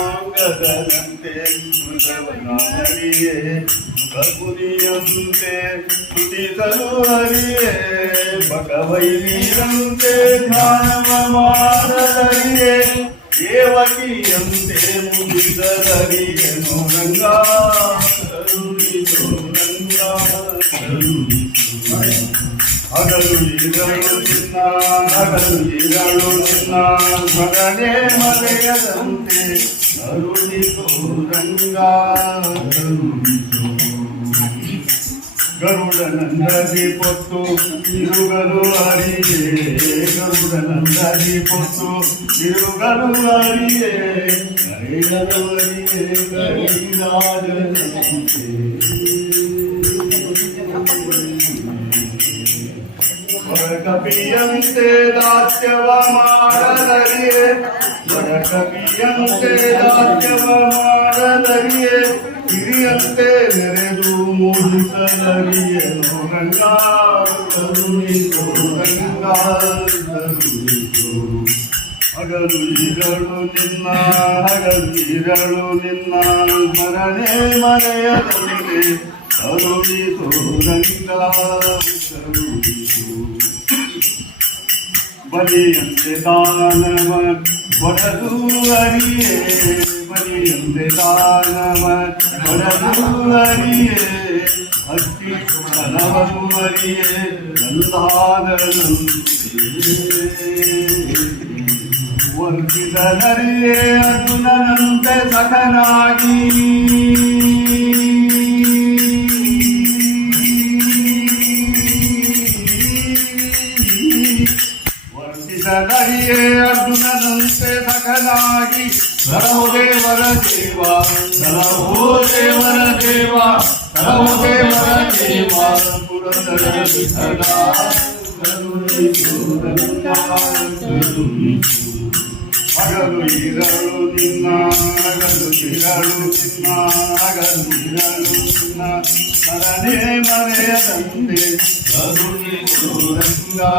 కుమాంగదంతే మృతవనామరియే భగునియంతే స్తుతితలు హరియే భగవై నీరంతే ధ్యానమారదరియే దేవకి అంతేము దిగరడిగను రంగా. కరుణితో రంగా అగలు ఇరడు చిన్న అగలు ఇరడు చిన్న మగనే ಗರುಡನಂದದಿ ಪೊತ್ತು ಇರುಗಲು ಅರಿಯೇ. ಗರುಡನಂದದಿ ಪೊತ್ತು ಇರುಗಲು ಅರಿಯೇ. ಕರೆಯಲು ಅರಿಯೇ ಕರಿರಾಜನಂತೆ ಕಪಿಯಂತೆ ದಾಸ್ಯವ ಮಾಡದರಿಯೇ ಕಪಿಯಂತೆ ದಾಸ್ಯವ ಮಾಡದರಿಯೇ ಹಿರಿಯಂತೆ ನೆರೆದು ಮೂಡಿಸಲರಿಯನು ರಂಗ ಕರುಣಿಸು ರಂಗ ಕರುಣಿಸು ಹಗಲು ಇರಳು ನಿನ್ನ ಹಗಲು ಇರಳು ನಿನ್ನ ಮರಣೆ ಕರುಣಿಸು ಬಲಿಯಂತೆ ದಾನವ ಕೊಡಲು ಅರಿಯೇ ಬಲಿಯಂತೆ ದಾನವ ಕೊಡಲು ಅರಿಯೇ ಅತ್ತಿ ಫಲವನ್ನು ಅರಿಯೇ ವರ್ಗಿದನರಿಯೇ ಅರ್ಜುನನಂತೆ ಸಖನಾಗಿ ವರ್ತಿಸದರಿಯೇ ಅರ್ಜುನನಂತೆ ಮಗನಾಗಿ ಸರಹು ದೇವರ ದೇವ ಸರಹು ದೇವರ ದೇವ ಸರಹು ದೇವರ ದೇವ ಪುರಂದರ ವಿಠಲ ಕರುಣಿಸು ಇರಲು ನಿನ್ನ ಇರಳು గరుడలున్న తరణే మరే తండ్రి. గరుడి దూరంగా